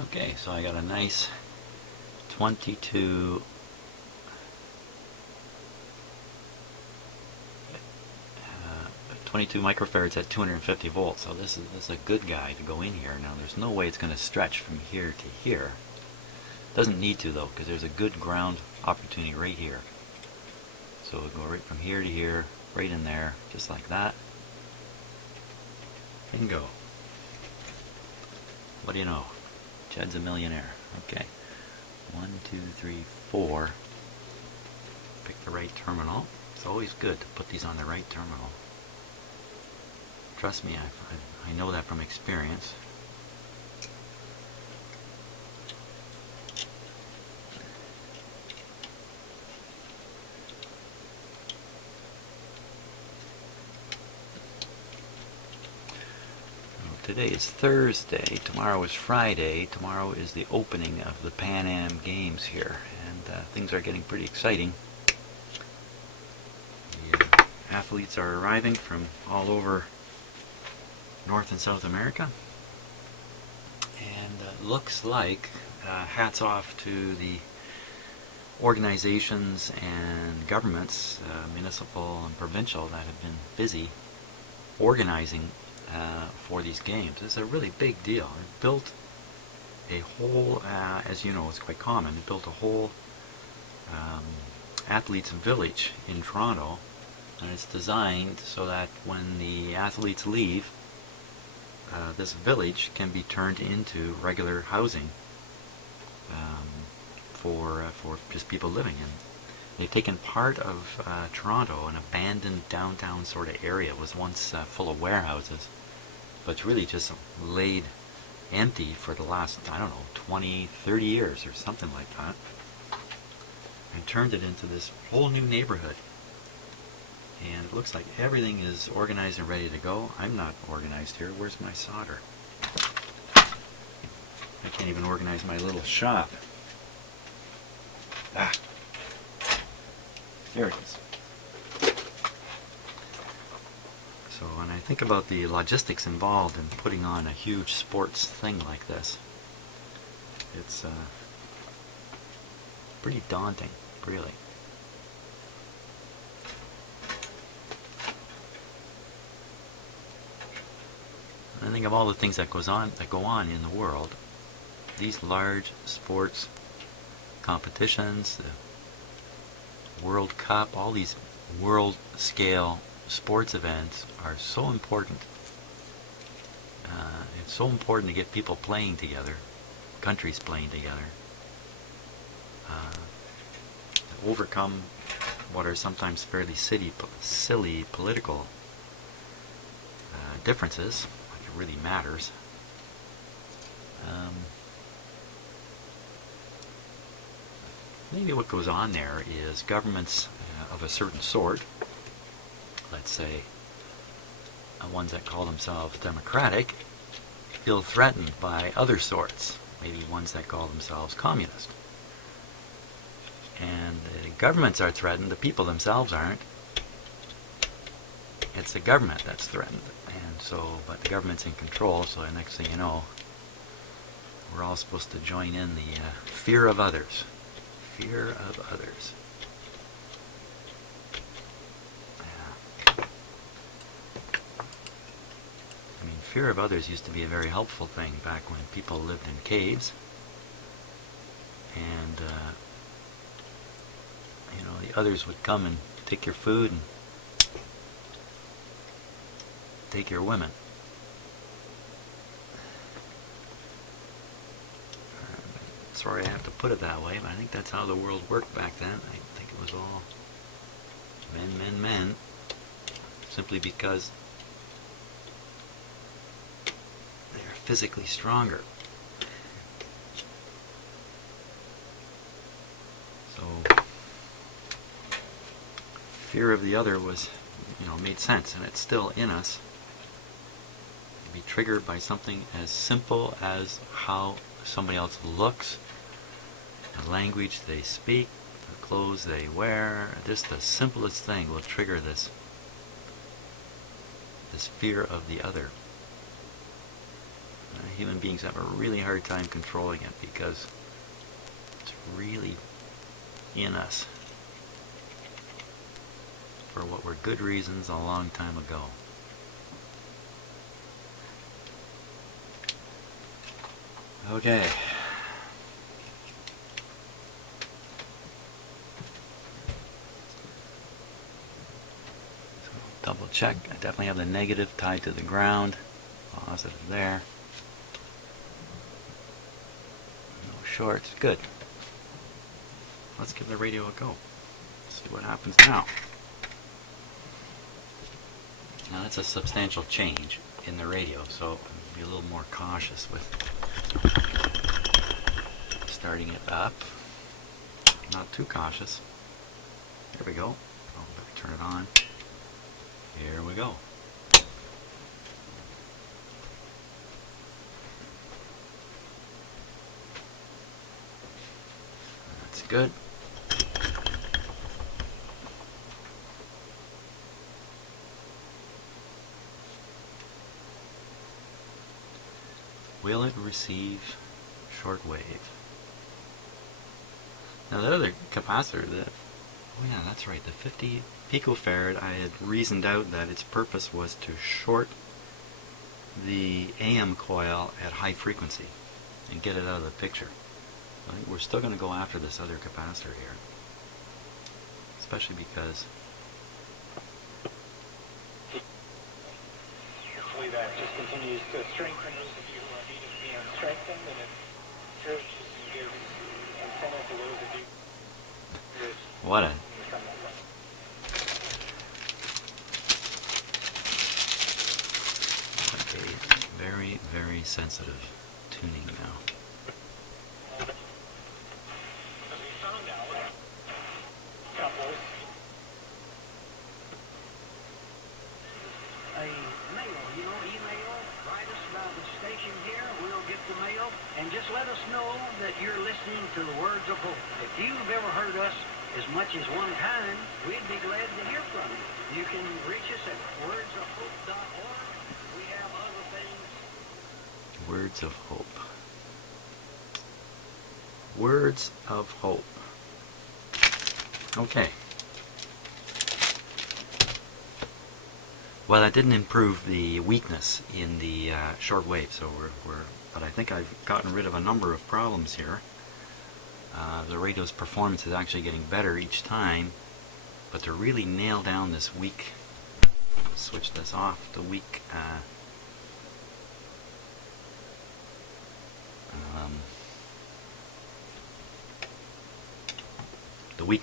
Okay, so I got a nice 22 22 microfarads at 250 volts. So this is a good guy to go in here. Now there's no way it's going to stretch from here to here. Doesn't need to though, because there's a good ground opportunity right here. So we'll go right from here to here, right in there, just like that. And go. What do you know? Jed's a millionaire. Okay. 1, 2, 3, 4. Pick the right terminal. It's always good to put these on the right terminal. Trust me, I know that from experience. Today is Thursday, tomorrow is Friday, tomorrow is the opening of the Pan Am Games here, and things are getting pretty exciting. The athletes are arriving from all over North and South America, and looks like, hats off to the organizations and governments, municipal and provincial, that have been busy organizing for these games. It's a really big deal. It built a whole, as you know, it's quite common, it built a whole athletes village in Toronto, and it's designed so that when the athletes leave, this village can be turned into regular housing for just people living in. They've taken part of Toronto, an abandoned downtown sort of area. It was once full of warehouses, but it's really just laid empty for the last, I don't know, 20, 30 years or something like that, and turned it into this whole new neighborhood. And it looks like everything is organized and ready to go. I'm not organized here. Where's my solder? I can't even organize my little shop. Ah, there it is. So when I think about the logistics involved in putting on a huge sports thing like this, it's pretty daunting, really. I think of all the things that go on in the world, these large sports competitions, the World Cup, all these world scale sports events are so important. It's so important to get people playing together, countries playing together, to overcome what are sometimes fairly silly political differences. Like it really matters. Maybe what goes on there is governments of a certain sort, let's say ones that call themselves democratic, feel threatened by other sorts, maybe ones that call themselves communist. And the governments are threatened, the people themselves aren't. It's the government that's threatened. And so, but the government's in control, so the next thing you know, we're all supposed to join in the fear of others. Fear of others. I mean, fear of others used to be a very helpful thing back when people lived in caves. And, you know, the others would come and take your food and take your women. Sorry I have to put it that way, but I think that's how the world worked back then. I think it was all men, men, men, simply because they're physically stronger. So fear of the other was, you know, made sense, and it's still in us. Be triggered by something as simple as how somebody else looks, the language they speak, the clothes they wear. Just the simplest thing will trigger this fear of the other. Human beings have a really hard time controlling it because it's really in us for what were good reasons a long time ago. Okay. So double check. I definitely have the negative tied to the ground. Positive there. No shorts. Good. Let's give the radio a go. See what happens now. Now that's a substantial change in the radio, so I'll be a little more cautious with starting it up. Not too cautious. There we go. I'll better turn it on. Here we go. That's good. Will it receive shortwave? Now the other capacitor, oh yeah, that's right, the 50 picofarad, I had reasoned out that its purpose was to short the AM coil at high frequency and get it out of the picture. I think we're still going to go after this other capacitor here, especially because hopefully that just continues to strengthen those of you who are needed being strengthened, and it encourages and gives incentive to those of you who what a very, very sensitive tuning now. And just let us know that you're listening to the Words of Hope. If you've ever heard us as much as one time, we'd be glad to hear from you. You can reach us at wordsofhope.org. We have other things. Words of Hope. Words of Hope. Okay. Well, that didn't improve the weakness in the shortwave, so but I think I've gotten rid of a number of problems here. The radio's performance is actually getting better each time, but to really nail down this weak, switch this off, the weak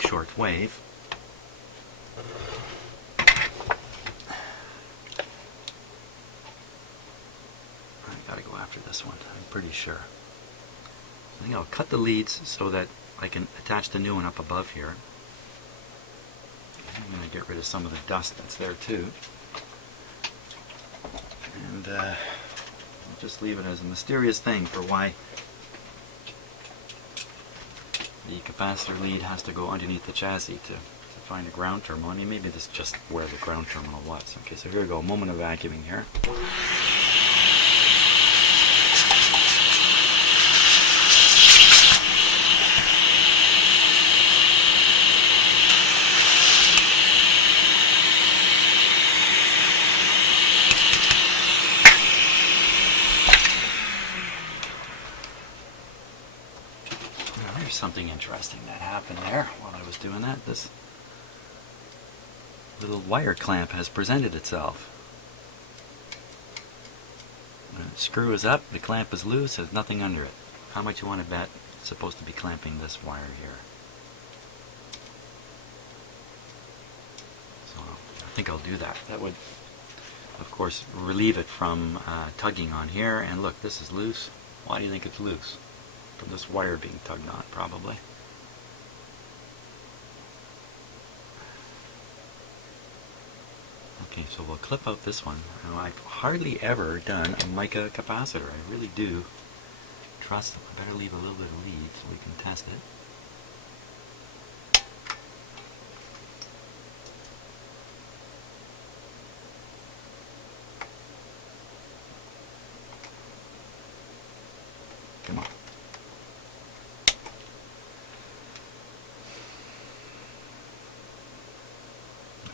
short wave. Gotta go after this one, I'm pretty sure. I think I'll cut the leads so that I can attach the new one up above here. I'm going to get rid of some of the dust that's there too. And I'll just leave it as a mysterious thing for why the capacitor lead has to go underneath the chassis to find a ground terminal. I mean, maybe this is just where the ground terminal was. Okay, so here we go, a moment of vacuuming here. Something interesting that happened there while I was doing that. This little wire clamp has presented itself. When the screw is up, the clamp is loose, there's nothing under it. How much you want to bet it's supposed to be clamping this wire here? So I think I'll do that. That would, of course, relieve it from tugging on here. And look, this is loose. Why do you think it's loose? From this wire being tugged on, probably. Okay, so we'll clip out this one. Now, I've hardly ever done a mica capacitor. I really do trust them. I better leave a little bit of lead so we can test it.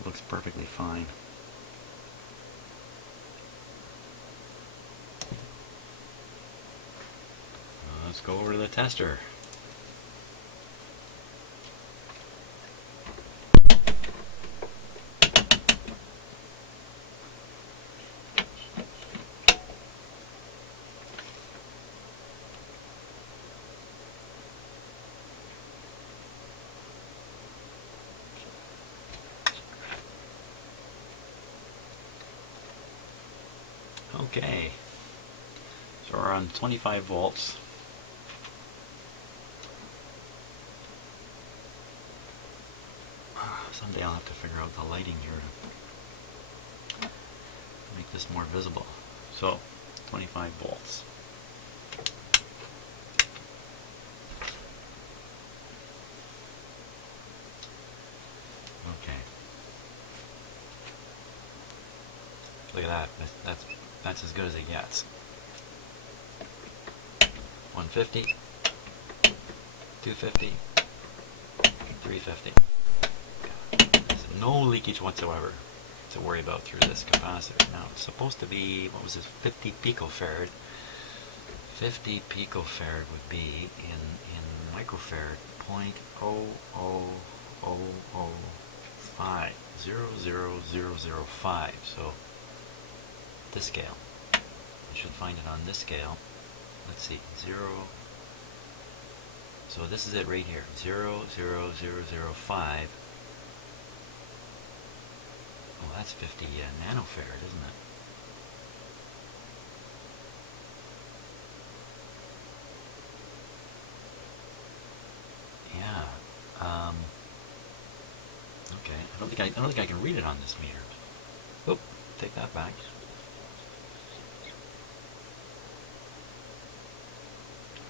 looks perfectly fine. Let's go over to the tester. Okay, so we're on 25 volts. Someday I'll have to figure out the lighting here to make this more visible. So, 25 volts. Okay. Look at that. That's as good as it gets. 150, 250, 350. There's no leakage whatsoever to worry about through this capacitor. Now it's supposed to be, what was this, 50 picofarad. 50 picofarad would be in microfarad 0.00005, 0.00005. So this scale, you should find it on this scale. Let's see, 0. So this is it right here, 0.00005. Oh, that's 50 nanofarad, isn't it? Yeah. Okay. I don't think I can read it on this meter. Oop, take that back.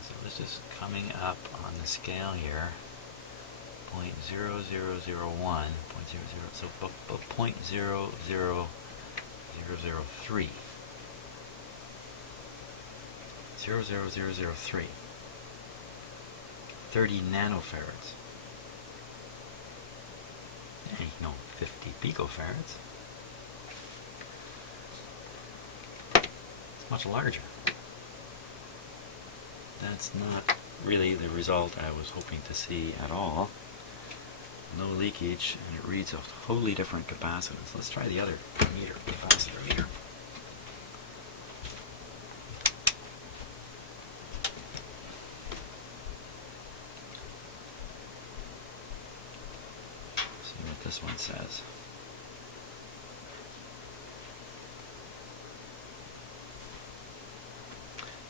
So this is coming up on the scale here. 0.0001, 0.00, so 0.00003. 0.00003. 30 nanofarads. Ain't no 50 picofarads. It's much larger. That's not really the result I was hoping to see at all. No leakage, and it reads a totally different capacitance. Let's try the other meter, capacitor meter. See what this one says.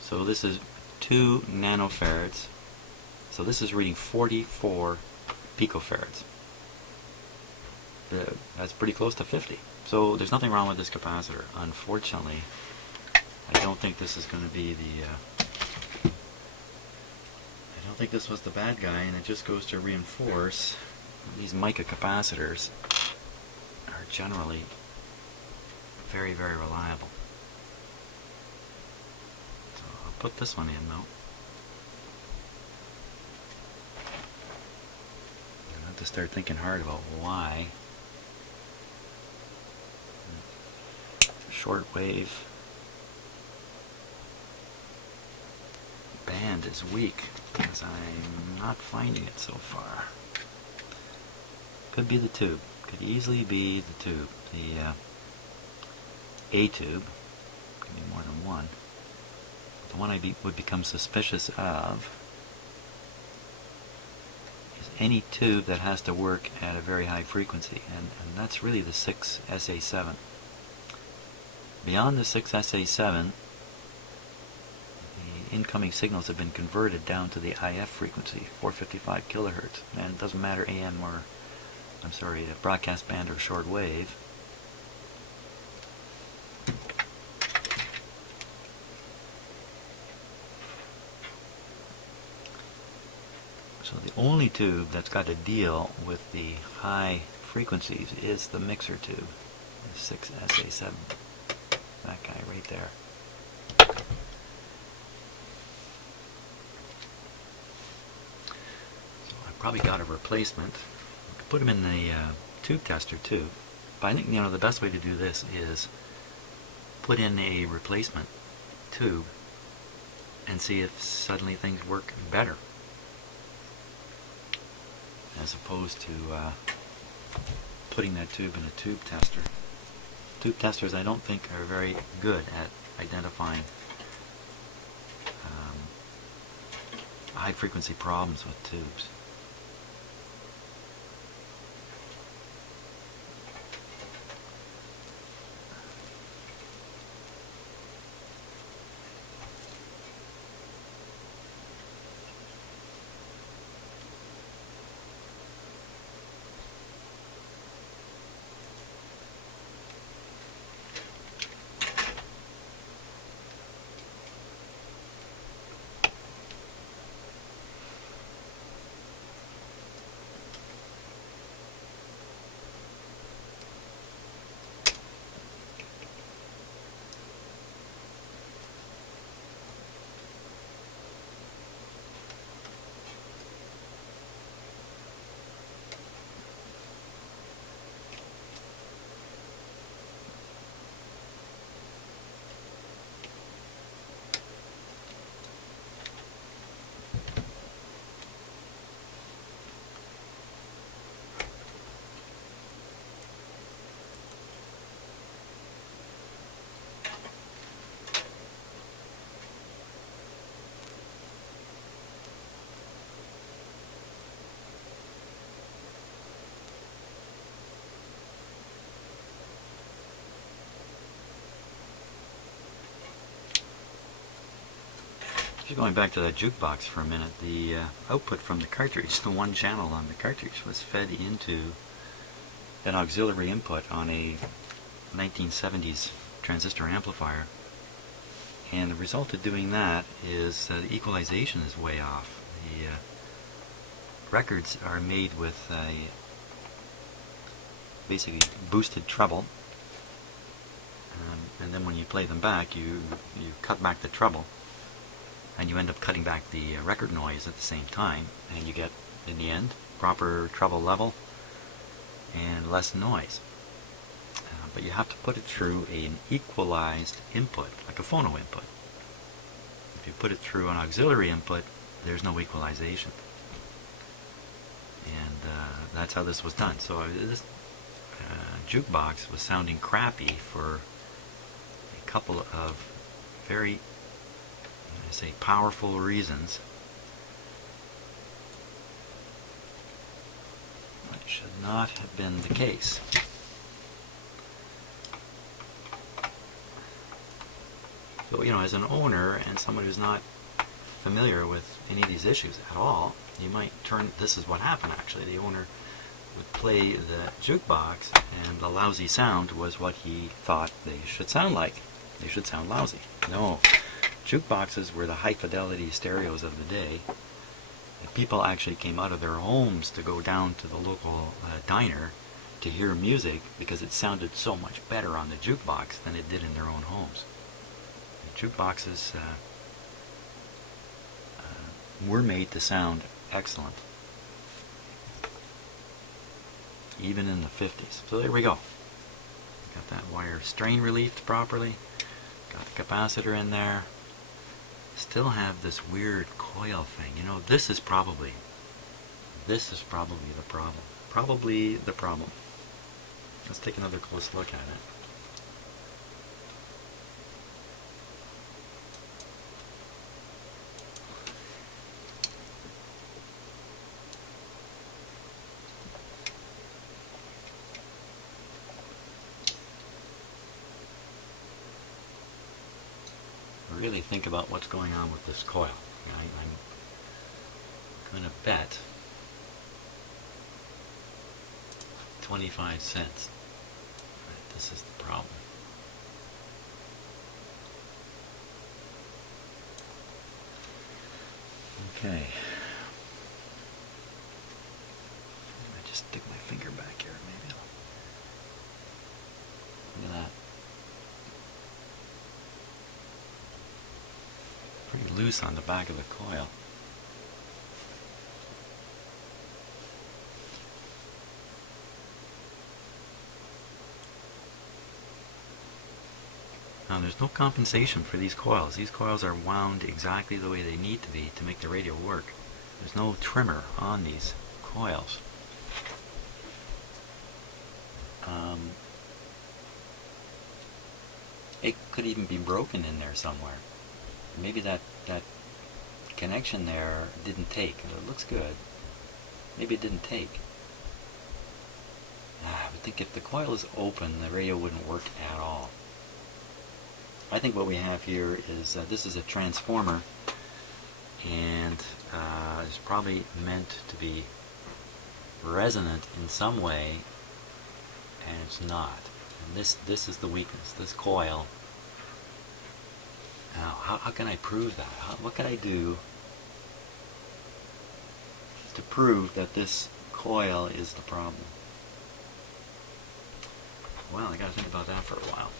So this is 2 nanofarads. So this is reading 44 picofarads. That's pretty close to 50. So there's nothing wrong with this capacitor. Unfortunately, I don't think this is going to be the I don't think this was the bad guy, and it just goes to reinforce these mica capacitors are generally very, very reliable. So I'll put this one in though. I have to start thinking hard about why shortwave band is weak, because I'm not finding it so far. Could be the tube. Could easily be the tube. The A tube. Could be more than one. The one I would become suspicious of is any tube that has to work at a very high frequency, and that's really the 6SA7. Beyond the 6SA7, the incoming signals have been converted down to the IF frequency, 455 kilohertz, and it doesn't matter AM or, I'm sorry, broadcast band or shortwave. So the only tube that's got to deal with the high frequencies is the mixer tube, the 6SA7. That guy right there. So I probably got a replacement. I could put him in the tube tester too. But I think, you know, the best way to do this is put in a replacement tube and see if suddenly things work better, as opposed to putting that tube in a tube tester. Tube testers, I don't think, are very good at identifying high frequency problems with tubes. Just going back to that jukebox for a minute, the output from the cartridge, the one channel on the cartridge, was fed into an auxiliary input on a 1970s transistor amplifier. And the result of doing that is the equalization is way off. The records are made with a basically boosted treble, and then when you play them back, you cut back the treble, and you end up cutting back the record noise at the same time, and you get, in the end, proper treble level and less noise. But you have to put it through an equalized input, like a phono input. If you put it through an auxiliary input, there's no equalization. And that's how this was done. So this jukebox was sounding crappy for a couple of very, I say, powerful reasons. That should not have been the case. So, you know, as an owner and someone who's not familiar with any of these issues at all, you might turn, this is what happened actually, the owner would play the jukebox and the lousy sound was what he thought they should sound like. They should sound lousy. No. Jukeboxes were the high fidelity stereos of the day. And people actually came out of their homes to go down to the local diner to hear music because it sounded so much better on the jukebox than it did in their own homes. The jukeboxes were made to sound excellent, even in the 50s. So there we go. Got that wire strain relieved properly. Got the capacitor in there. Still have this weird coil thing. You know, this is probably the problem. Probably the problem. Let's take another close look at it. Really think about what's going on with this coil. I'm going to bet 25 cents that this is the problem. Okay. I just stick my finger back here, maybe. Look at that. Pretty loose on the back of the coil. Now there's no compensation for these coils. These coils are wound exactly the way they need to be to make the radio work. There's no trimmer on these coils. It could even be broken in there somewhere. Maybe that connection there didn't take. It looks good. Maybe it didn't take. I would think if the coil is open, the radio wouldn't work at all. I think what we have here is, this is a transformer, and it's probably meant to be resonant in some way, and it's not. And this is the weakness, this coil. Now, how can I prove that? What can I do to prove that this coil is the problem? Well, I gotta think about that for a while.